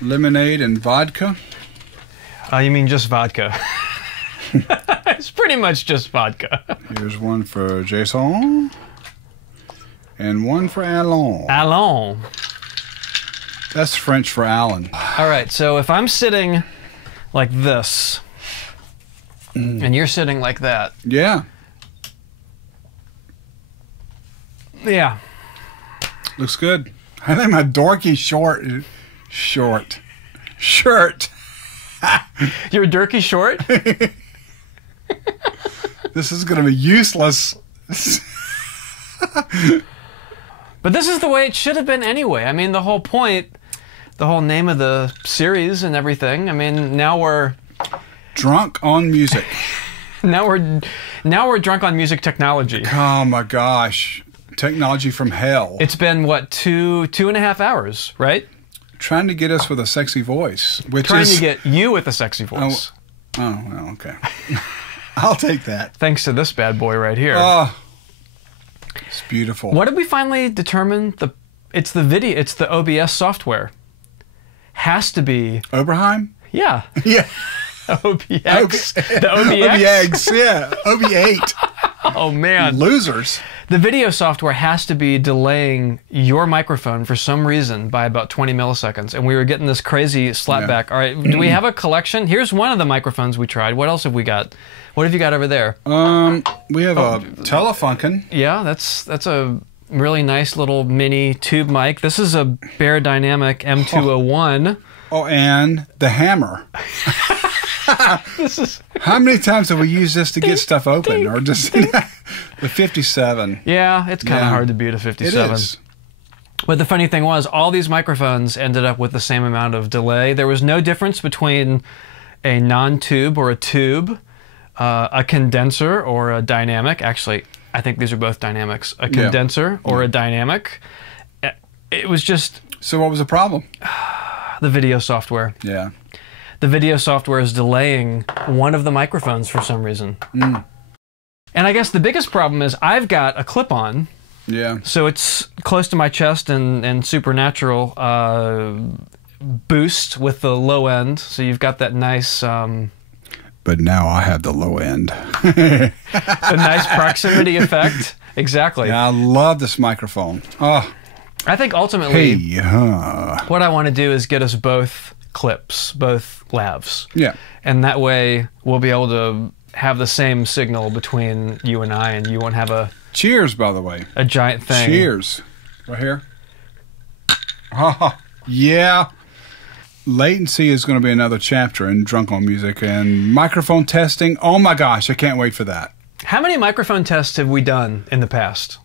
lemonade and vodka. You mean just vodka? It's pretty much just vodka. Here's one for Jason. And one for Alain. Alain. That's French for Alan. All right, so if I'm sitting like this, and you're sitting like that. Yeah. Yeah. Looks good. I think my dorky shirt. Your dorky short? This is going to be useless. But this is the way it should have been anyway. I mean, the whole point, the whole name of the series and everything. I mean, now we're drunk on music. now we're drunk on music technology. Oh my gosh. Technology from hell. It's been what, two and a half hours, right? Trying to get us with a sexy voice, trying to get you with a sexy voice. Oh well, okay. I'll take that. Thanks to this bad boy right here. Oh, it's beautiful. What did we finally determine? It's the OBS software. Has to be Oberheim? Yeah. Yeah. OBX. The OBX. OBX, yeah. OB8. Oh man. Losers. The video software has to be delaying your microphone for some reason by about 20 milliseconds, and we were getting this crazy slapback. Yeah. All right, do we have a collection? Here's one of the microphones we tried. What else have we got? What have you got over there? We have a Telefunken. Yeah, that's a really nice little mini tube mic. This is a Bear Dynamic M201. Oh, and the hammer. How many times have we used this to get stuff open? Or just the 57? Yeah, it's kind of hard to beat a 57. It is. But the funny thing was, all these microphones ended up with the same amount of delay. There was no difference between a non-tube or a tube, a condenser or a dynamic. Actually, I think these are both dynamics. A condenser or a dynamic. It was just... So what was the problem? The video software. Yeah. The video software is delaying one of the microphones for some reason. And I guess the biggest problem is I've got a clip-on. Yeah. So it's close to my chest and supernatural boost with the low end. So you've got that nice... But now I have the low end. The nice proximity effect. Exactly. Yeah, I love this microphone. Oh. I think ultimately Hey, what I want to do is get us both clips, both lavs. Yeah. And that way we'll be able to have the same signal between you and I, and you won't have a... Cheers, by the way. A giant thing. Cheers. Right here. Yeah. Latency is going to be another chapter in Drunk on Music, and microphone testing. Oh my gosh, I can't wait for that. How many microphone tests have we done in the past?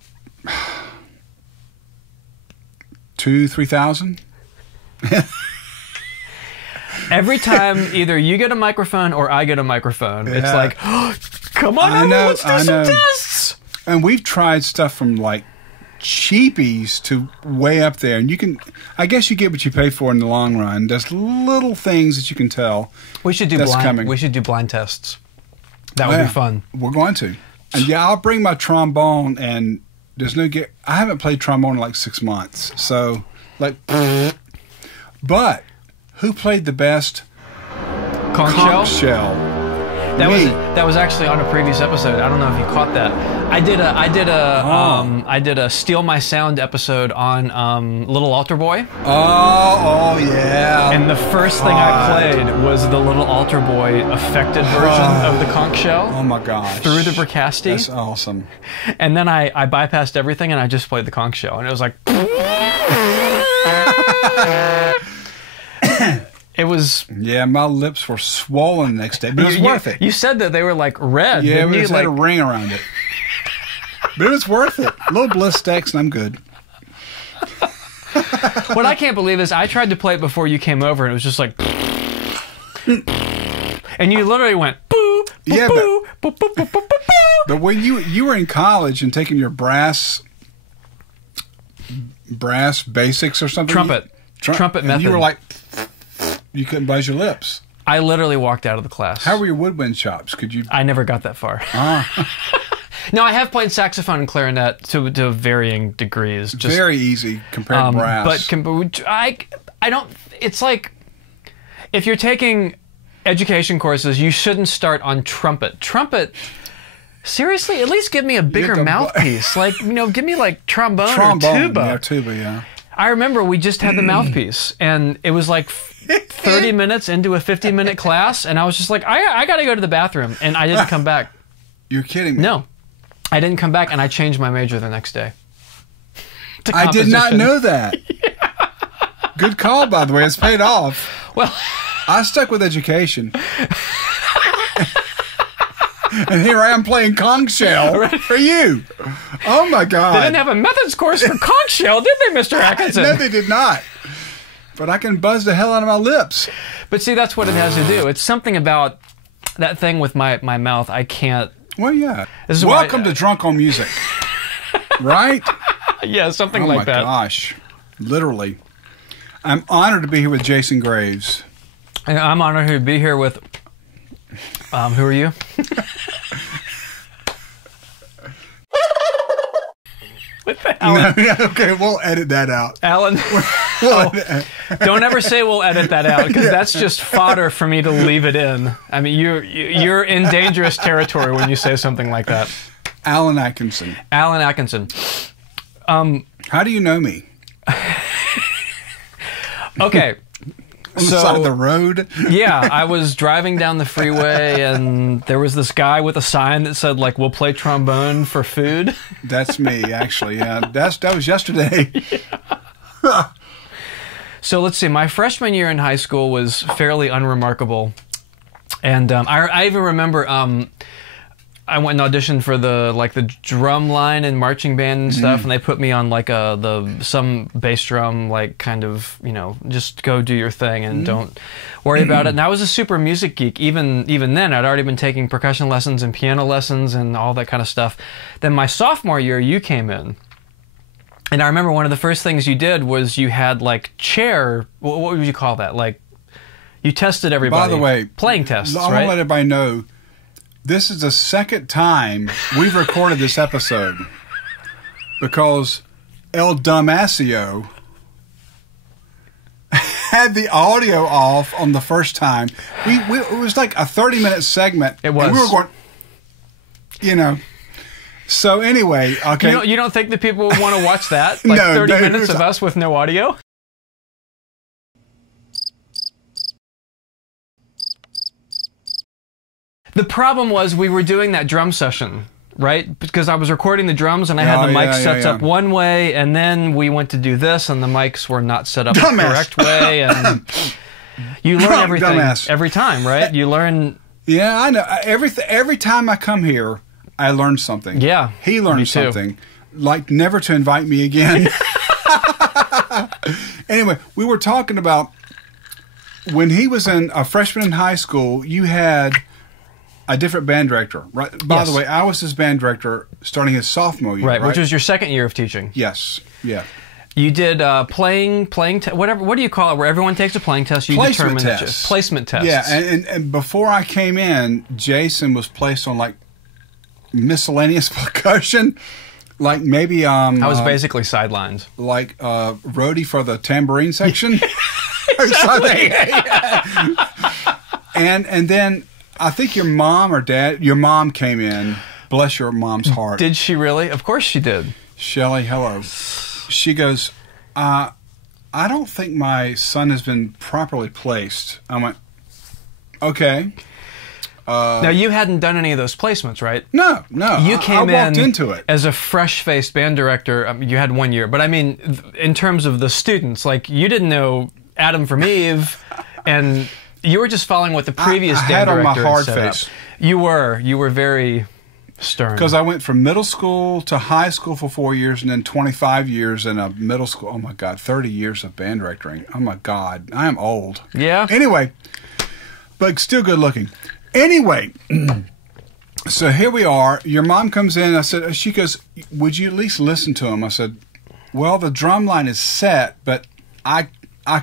2,000-3,000? Every time either you get a microphone or I get a microphone, it's like, oh, come on, let's do some tests. And we've tried stuff from like cheapies to way up there, and you can, I guess you get what you pay for in the long run. There's little things that you can tell. We should do We should do blind tests. That would be fun. We're going to. And yeah, I'll bring my trombone, and there's no I haven't played trombone in like 6 months. So like but who played the best conch shell? That was actually on a previous episode. I don't know if you caught that. I did a Steal My Sound episode on Little Altar Boy. Oh yeah. And the first thing I played was the Little Altar Boy affected version of the conch shell. Oh my gosh. Through the Bricasti. That's awesome. And then I bypassed everything and I just played the conch shell, and it was like it was... Yeah, my lips were swollen the next day, but it was worth it. You said that they were like red. Yeah, we just had a ring around it. But it was worth it. A little bliss sticks and I'm good. What I can't believe is I tried to play it before you came over, and it was just like... And you literally went... Boo, boo, yeah, boo, boo, boo, boo, boo, boo. But when you were in college and taking your brass basics or something... Trumpet method. You were like... You couldn't buzz your lips. I literally walked out of the class. How were your woodwind chops? Could you... I never got that far. No, I have played saxophone and clarinet to varying degrees. Very easy compared to brass. But I don't... It's like... if you're taking education courses, you shouldn't start on trumpet. Trumpet, seriously, at least give me a bigger mouthpiece. Like, you know, give me like trombone or tuba. Yeah, tuba, yeah. I remember we just had the mouthpiece, and it was like 30 minutes into a 50-minute class, and I was just like, I got to go to the bathroom, and I didn't come back. You're kidding me. No. I didn't come back, and I changed my major the next day. I did not know that. Yeah. Good call, by the way. It's paid off. Well, I stuck with education. And here I am playing conch shell for you. Oh, my God. They didn't have a methods course for conch shell, did they, Mr. Atkinson? No, they did not. But I can buzz the hell out of my lips. But see, that's what it has to do. It's something about that thing with my mouth. I can't. Well, yeah. Welcome to Drunk on Music. Right? Yeah, something like that. Oh, my gosh. Literally. I'm honored to be here with Jason Graves. And I'm honored to be here with... who are you? What the hell? No, okay, we'll edit that out. Alan, don't ever say we'll edit that out, because that's just fodder for me to leave it in. I mean, you're in dangerous territory when you say something like that. Alan Atkinson. Alan Atkinson. How do you know me? Okay. On the side of the road? Yeah, I was driving down the freeway, and there was this guy with a sign that said, like, we'll play trombone for food. That's me, actually, yeah. That was yesterday. Yeah. So let's see, my freshman year in high school was fairly unremarkable. And I even remember I went and auditioned for the drum line and marching band and stuff, and they put me on like some bass drum, like, kind of, you know, just go do your thing and don't worry about it. And I was a super music geek. Even then, I'd already been taking percussion lessons and piano lessons and all that kind of stuff. Then my sophomore year, you came in. And I remember one of the first things you did was you had like what would you call that? Like, you tested everybody. By the way, playing tests, I want to let everybody know, this is the second time we've recorded this episode because El Damasio had the audio off on the first time. It was like a 30-minute segment. It was. And we were going, you know. So anyway, okay. You don't think that people would want to watch that? Like No, 30 minutes of us with no audio? The problem was we were doing that drum session, right? Because I was recording the drums and I had the mics set up one way, and then we went to do this and the mics were not set up the correct way. And you learn everything every time, right? You learn... Yeah, I know. Every time I come here, I learn something. Yeah. He learned something. Like never to invite me again. Anyway, we were talking about when he was a freshman in high school, you had a different band director, right? By the way, I was his band director starting his sophomore year, right? Which was your second year of teaching. Yes, yeah. You did whatever. What do you call it? Where everyone takes a playing test. Placement tests. Placement tests. Yeah, and before I came in, Jason was placed on like miscellaneous percussion, like maybe I was basically sidelined, like roadie for the tambourine section or something. And then I think your mom came in. Bless your mom's heart. Did she really? Of course she did. Shelley, hello. She goes, I don't think my son has been properly placed. I went, okay. Now, you hadn't done any of those placements, right? No. You came I walked into it as a fresh-faced band director. You had 1 year. But I mean, in terms of the students, like, you didn't know Adam from Eve, and you were just following what the previous band director had on my hard set face. Up. You were very stern. Because I went from middle school to high school for 4 years, and then 25 years in a middle school. Oh my God, 30 years of band directing. Oh my God, I am old. Yeah. Anyway, but still good looking. Anyway, so here we are. Your mom comes in. She goes, would you at least listen to him? I said, well, the drum line is set, but I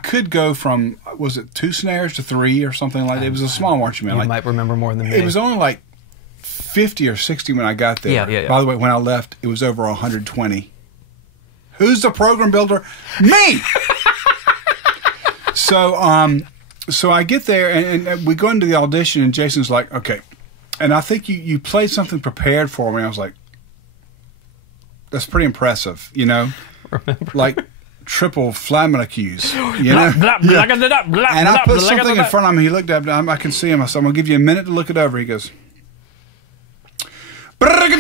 could go from, was it 2 snares to 3 or something like that? It was a small marching band. You might remember more than me. It was only like 50 or 60 when I got there. Yeah. By the way, when I left, it was over 120. Who's the program builder? Me! So, So I get there, and we go into the audition, and Jason's like, okay. And I think you played something prepared for me. I was like, that's pretty impressive, you know? Remember. Like triple Flaminicues, you know? And I put something in front of him. He looked up, and I can see him. I said, I'm going to give you a minute to look it over. He goes, I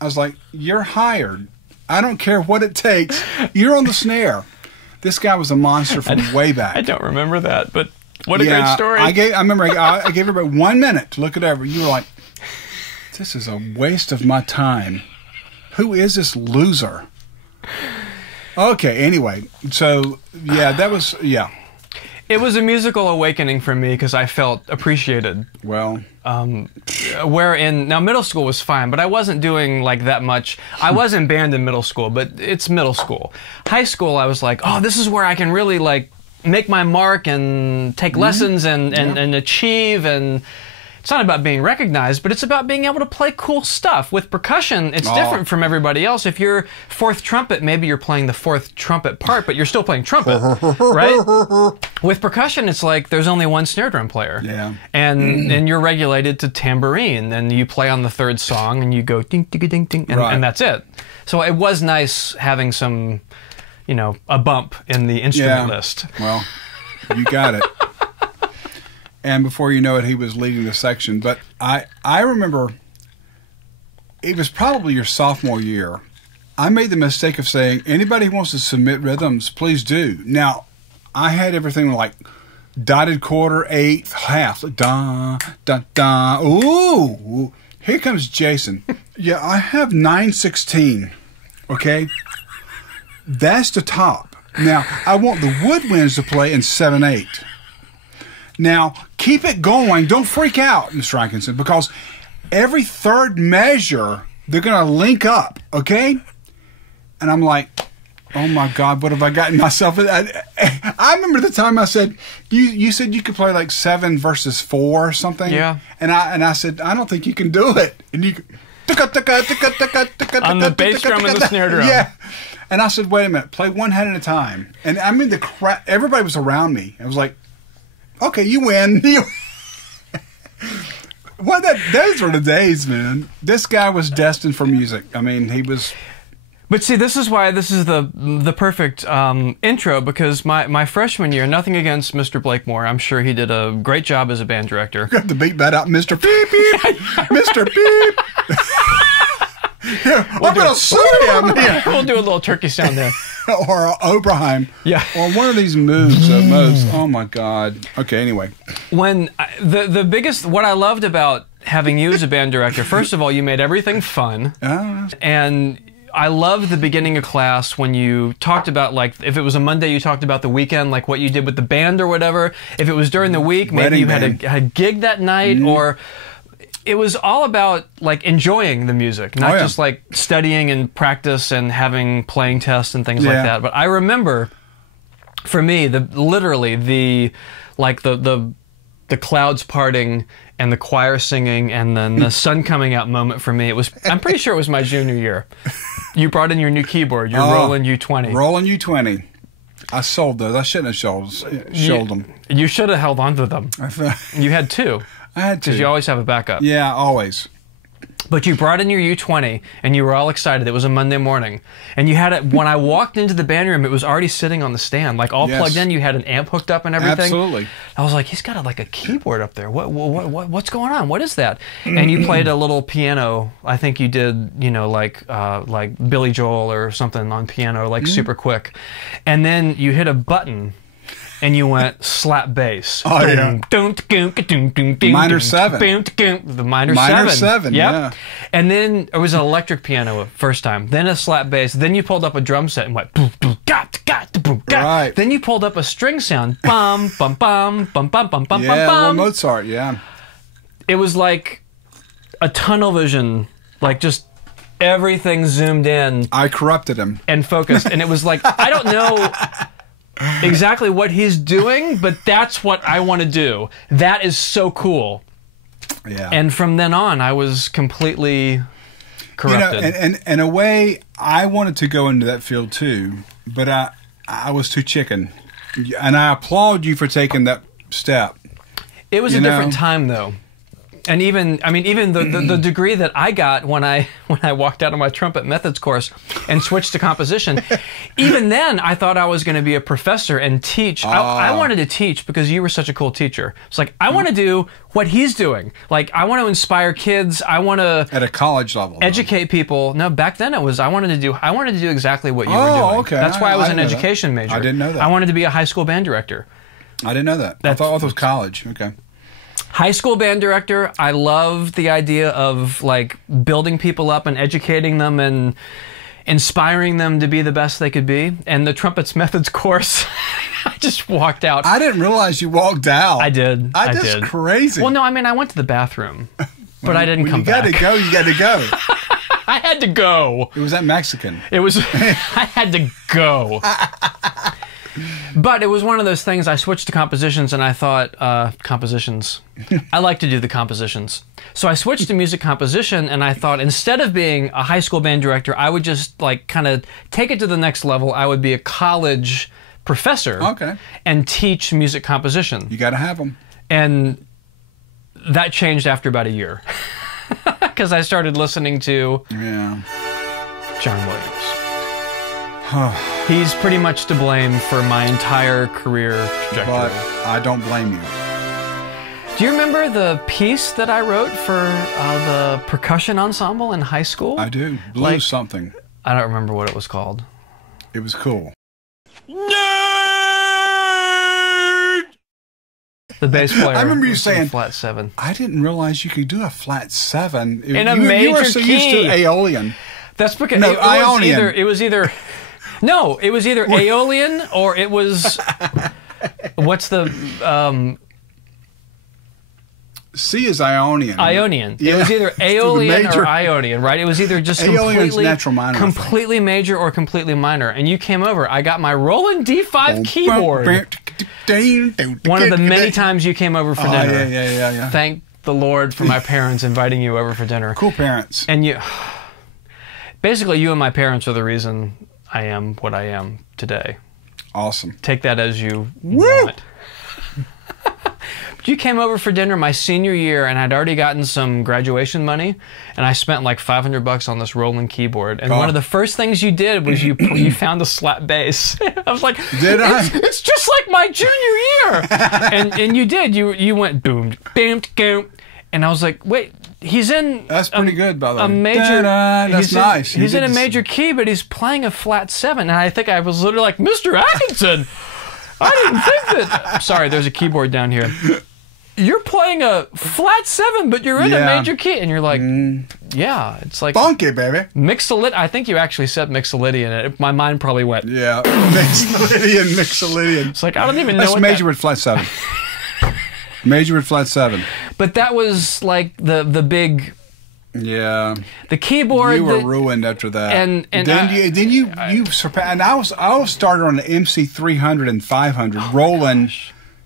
was like, you're hired. I don't care what it takes. You're on the snare. This guy was a monster from way back. I don't remember that, but what a great story. I remember I gave everybody 1 minute to look it over. You were like, this is a waste of my time. Who is this loser? Okay, anyway. So, yeah, that was, yeah. It was a musical awakening for me because I felt appreciated. Well, now middle school was fine, but I wasn't doing like that much. I was in band in middle school, but it's middle school. High school, I was like, oh, this is where I can really like make my mark and take lessons and achieve. And it's not about being recognized, but it's about being able to play cool stuff. With percussion, it's different from everybody else. If you're fourth trumpet, maybe you're playing the fourth trumpet part, but you're still playing trumpet, right? With percussion, it's like there's only one snare drum player. Yeah. And you're regulated to tambourine, and you play on the third song, and you go ding, ding, ding, ding, and that's it. So it was nice having some, you know, a bump in the instrument list. Well, you got it. And before you know it, he was leading the section. But I remember it was probably your sophomore year. I made the mistake of saying, anybody who wants to submit rhythms, please do. Now, I had everything like dotted quarter, eighth, half. Da, da, da. Ooh, here comes Jason. Yeah, I have 9/16. Okay? That's the top. Now, I want the woodwinds to play in 7/8. Now, keep it going. Don't freak out, Mr. Atkinson, because every third measure, they're going to link up, okay? And I'm like, oh, my God, what have I gotten myself in? I remember the time I said, you said you could play like 7 versus 4 or something. Yeah. And I said, I don't think you can do it. And you on the bass drum and the snare drum. Yeah. And I said, wait a minute, play one hand at a time. And I mean, everybody was around me. I was like, okay, you win. Those were the days, man. This guy was destined for music. I mean, he was. But see, this is why this is the perfect intro, because my freshman year, nothing against Mr. Blakemore. I'm sure he did a great job as a band director. You have to beat that out, Mr. Beep Beep, Mr. Beep. Yeah, I'm going to sue him. Yeah. We'll do a little turkey sound there. Or Oberheim. Yeah. Or one of these moves. Oh, my God. Okay, anyway. When the biggest, what I loved about having you as a band director, first of all, you made everything fun. And I loved the beginning of class when you talked about, like, if it was a Monday, you talked about the weekend, like what you did with the band or whatever. If it was during the week, maybe you had a gig that night, or it was all about like enjoying the music, not just like studying and practice and having playing tests and things like that. But I remember, for me, literally the clouds parting and the choir singing and then the sun coming out moment for me. I'm pretty sure it was my junior year. You brought in your new keyboard, your Roland U20. Roland U20. I sold those. I shouldn't have sold them. You should have held on to them. You had 2. I had to. Because you always have a backup. Yeah, always. But you brought in your U20, and you were all excited. It was a Monday morning. And you had it, when I walked into the band room, it was already sitting on the stand, like all plugged in. You had an amp hooked up and everything. Absolutely. I was like, he's got like a keyboard up there. What's going on? What is that? And you played a little piano. I think you did, you know, like Billy Joel or something on piano, like super quick. And then you hit a button. And you went slap bass. Oh, yeah. Minor 7. The minor 7. Minor 7, yep. yeah. And then it was an electric piano first time. Then a slap bass. Then you pulled up a drum set and went boom, boom, got, boom, got. Right. Then you pulled up a string sound. Bum, bum, bum, bum, bum, bum, bum, yeah, bum. Well, Mozart, yeah. It was like a tunnel vision, like just everything zoomed in. I corrupted him. And focused. And it was like, I don't know exactly what he's doing, but that's what I want to do. That is so cool. Yeah. And from then on, I was completely corrupted. You know, and in a way, I wanted to go into that field too, but I I was too chicken. And I applaud you for taking that step. It was a different time, though. And even the degree that I got when I walked out of my trumpet methods course and switched to composition, even then I thought I was going to be a professor and teach. I wanted to teach because you were such a cool teacher. It's like, I want to do what he's doing. Like, I want to inspire kids. I want to at a college level educate people. No, back then it was I wanted to do exactly what you were doing. Okay. That's why I was an education major. I didn't know that. I wanted to be a high school band director. I didn't know that. I thought it was college. Okay. High school band director, I loved the idea of like building people up and educating them and inspiring them to be the best they could be. And the trumpets methods course, I just walked out. I didn't realize you walked out. I did. That's crazy. Well, no, I mean, I went to the bathroom, but I didn't come back. You got to go. You got to go. I had to go. It was that Mexican. It was. I had to go. But it was one of those things. I switched to compositions, and I thought, compositions. I like to do the compositions. So I switched to music composition, and I thought instead of being a high school band director, I would just like kind of take it to the next level. I would be a college professor, and teach music composition. You got to have them. And that changed after about a year, because I started listening to John Williams. He's pretty much to blame for my entire career trajectory. But I don't blame you. Do you remember the piece that I wrote for the percussion ensemble in high school? I do. Blue something. I don't remember what it was called. It was cool. Nerd! The bass player. I remember you saying flat 7. I didn't realize you could do a flat 7 in a major you were so key. Used to Aeolian. That's because no, it was either Aeolian or it was what's the C is Ionian. Ionian. Yeah. It was either Aeolian or Ionian, right? It was either just completely major or completely minor. And you came over. I got my Roland D5 keyboard. One of the many times you came over for dinner. Yeah. Thank the Lord for my parents inviting you over for dinner. Cool parents. And basically, you and my parents are the reason I am what I am today. Awesome. Take that as you want. But you came over for dinner my senior year, and I'd already gotten some graduation money, and I spent like $500 on this Roland keyboard. And one of the first things you did was you found a slap bass. I was like, it's just like my junior year. and you did. You went boom, bam, boom, and I was like, wait. He's in. That's pretty good, by the way. A major. That's nice. He's in a major key, but he's playing a flat 7, and I think I was literally like, Mr. Atkinson, I didn't think that. Sorry, there's a keyboard down here. You're playing a flat 7, but you're in a major key, and you're like, yeah, it's like funky, baby. Mixolydian. I think you actually said Mixolydian. My mind probably went. Yeah, Mixolydian. It's like I don't even know. That's major with flat 7. Major with flat 7. But that was like the big. Yeah. The keyboard. You were ruined after that. And then you surpassed. And I was started on an MC 300 and 500 Roland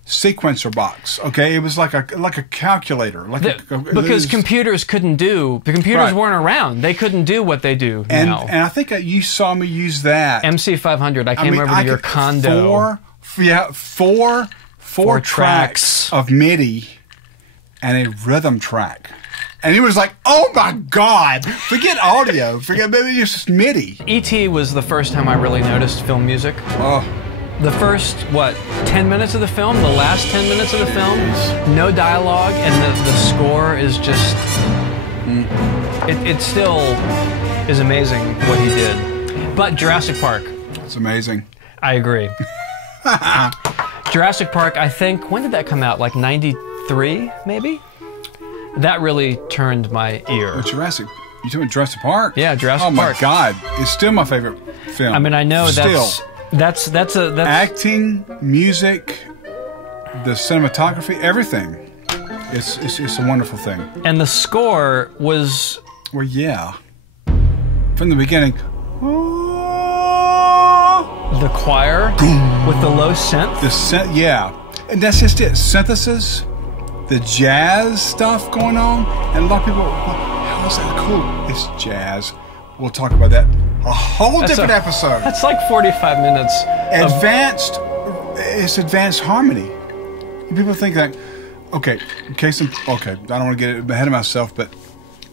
sequencer box. Okay, it was like a calculator. Because computers couldn't do. The computers weren't around. They couldn't do what they do now. And I think you saw me use that MC 500. I came over to your condo. Four tracks of MIDI and a rhythm track. And he was like, oh my God, forget audio. Maybe it's just MIDI. E.T. was the first time I really noticed film music. Oh. The first, 10 minutes of the film, the last 10 minutes of the film, no dialogue, and the score is just, it still is amazing what he did. But Jurassic Park. It's amazing. I agree. Jurassic Park, I think, when did that come out? Like 93, maybe? That really turned my ear. Oh, Jurassic? You talking about Jurassic Park? Yeah, Jurassic Park. Oh my God. It's still my favorite film. I mean, I know that's acting, music, the cinematography, everything. It's a wonderful thing. And the score was... Well, yeah. From the beginning... The choir with the low synth? Yeah. And that's just it. Synthesis, the jazz stuff going on, and a lot of people, how is that cool? It's jazz. We'll talk about that A whole different episode. That's like 45 minutes. It's advanced harmony. People think that, okay, I don't want to get ahead of myself, but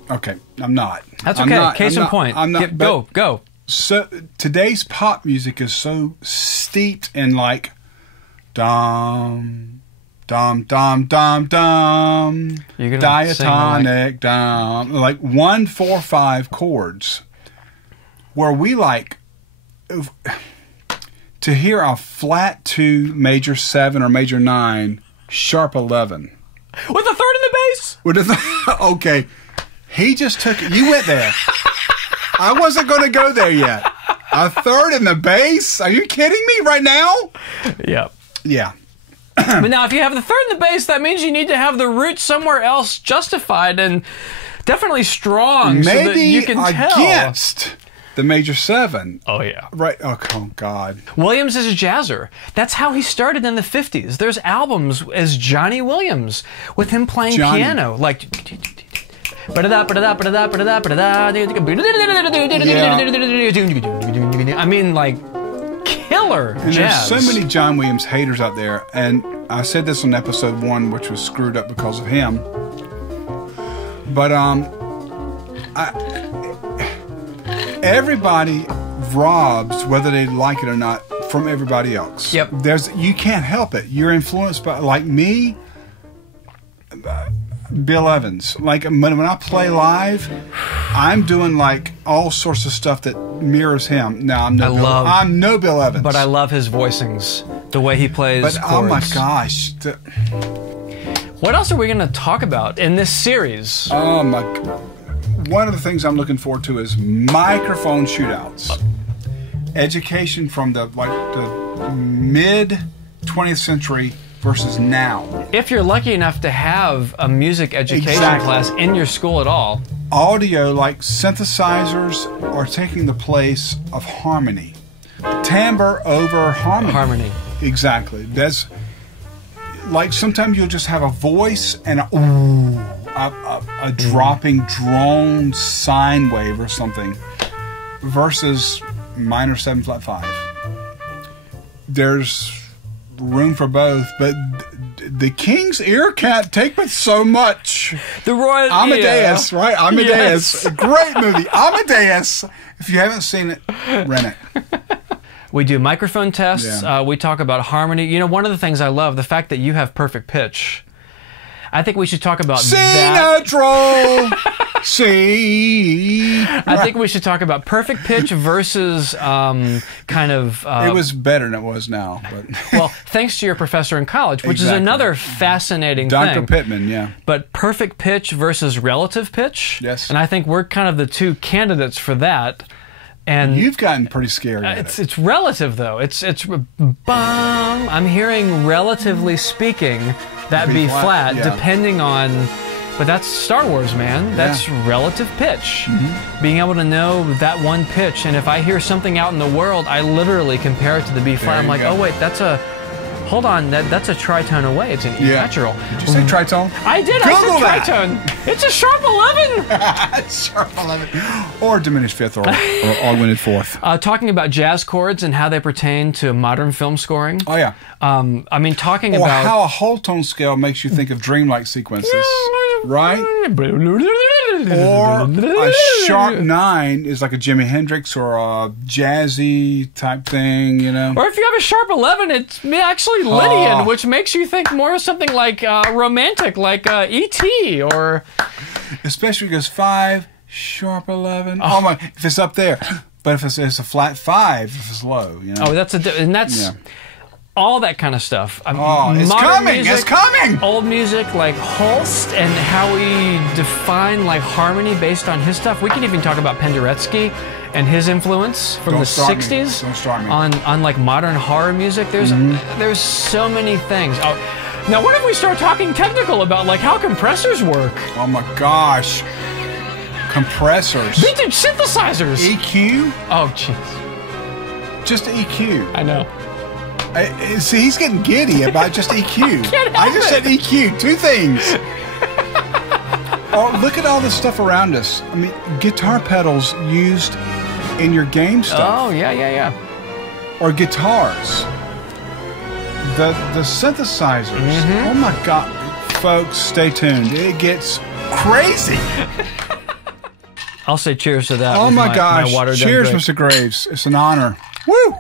okay, I'm not. That's okay. Case in point. I'm not. Go. So today's pop music is so steeped in like dum dum dum dum dum, diatonic dum, like 1, 4, 5 chords, where we like to hear a flat 2, major 7 or major 9, sharp 11 with a third in the bass. Okay, he just took it. You went there. I wasn't going to go there yet. A third in the bass? Are you kidding me right now? Yep. Yeah. But now, if you have the third in the bass, that means you need to have the root somewhere else justified and definitely strong, Maybe so that you can tell. Against the major 7. Oh, yeah. Right. Oh, God. Williams is a jazzer. That's how he started in the 50s. There's albums as Johnny Williams with him playing piano. Like... I mean, like, killer and jazz. There's so many John Williams haters out there, and I said this on episode 1, which was screwed up because of him. But everybody robs, whether they like it or not, from everybody else. Yep. You can't help it. You're influenced by, like me, Bill Evans. Like when I play live, I'm doing like all sorts of stuff that mirrors him. Now I'm no Bill Evans, but I love his voicings, the way he plays. But chords. oh my gosh, what else are we going to talk about in this series? Oh my! One of the things I'm looking forward to is microphone shootouts, education from the mid 20th century versus now. If you're lucky enough to have a music education class in your school at all. Audio, like synthesizers, are taking the place of harmony. Timbre over harmony. Harmony. Exactly. That's like sometimes you'll just have a voice and a dropping drone sine wave or something versus minor 7 flat 5. There's room for both, but the king's ear can't take but so much. The royal Amadeus, right? Amadeus, yes. A great movie. Amadeus. If you haven't seen it, rent it. We do microphone tests. Yeah. We talk about harmony. You know, one of the things I love, the fact that you have perfect pitch. I think we should talk about that. I think we should talk about perfect pitch versus kind of... it was better than it was now. But well, thanks to your professor in college, which is another fascinating thing. Dr. Pittman, yeah. But perfect pitch versus relative pitch. Yes. And I think we're kind of the two candidates for that. And you've gotten pretty scared at it. It's relative, though. It's I'm hearing, relatively speaking, that B flat, yeah. depending on... But that's Star Wars, man. That's relative pitch. Being able to know that one pitch. And if I hear something out in the world, I literally compare it to the B flat. I'm like, oh, wait, that's a... Hold on, that's a tritone away. It's an E natural. Did you say tritone? I did. Google I said tritone. It's a sharp 11. Sharp 11. Or diminished fifth or augmented fourth. Talking about jazz chords and how they pertain to modern film scoring. Oh, yeah. I mean, talking about... how a whole tone scale makes you think of dreamlike sequences. Right? Or a sharp 9 is like a Jimi Hendrix or a jazzy type thing, you know? Or if you have a sharp 11, it's actually Lydian, which makes you think more of something like romantic, like E.T. or... Especially because 5, sharp 11. Oh my, if it's up there. But if it's a flat 5, if it's low, you know? Oh, that's all that kind of stuff. It's coming! Music, it's coming! Old music like Holst and how we define like harmony based on his stuff. We can even talk about Penderecki and his influence from the 60s on like modern horror music. There's so many things. Now what if we start talking technical about like how compressors work? Oh my gosh. Compressors. Vintage synthesizers. EQ? Oh jeez. Just EQ. I know. See, he's getting giddy about just EQ. I just said EQ. 2 things. Oh, look at all the stuff around us. I mean, guitar pedals used in your game stuff. Oh, yeah. Or guitars. The synthesizers. Oh my God. Folks, stay tuned. It gets crazy. I'll say cheers to that. Oh my gosh. My water Cheers, done Mr. Graves. It's an honor. Woo!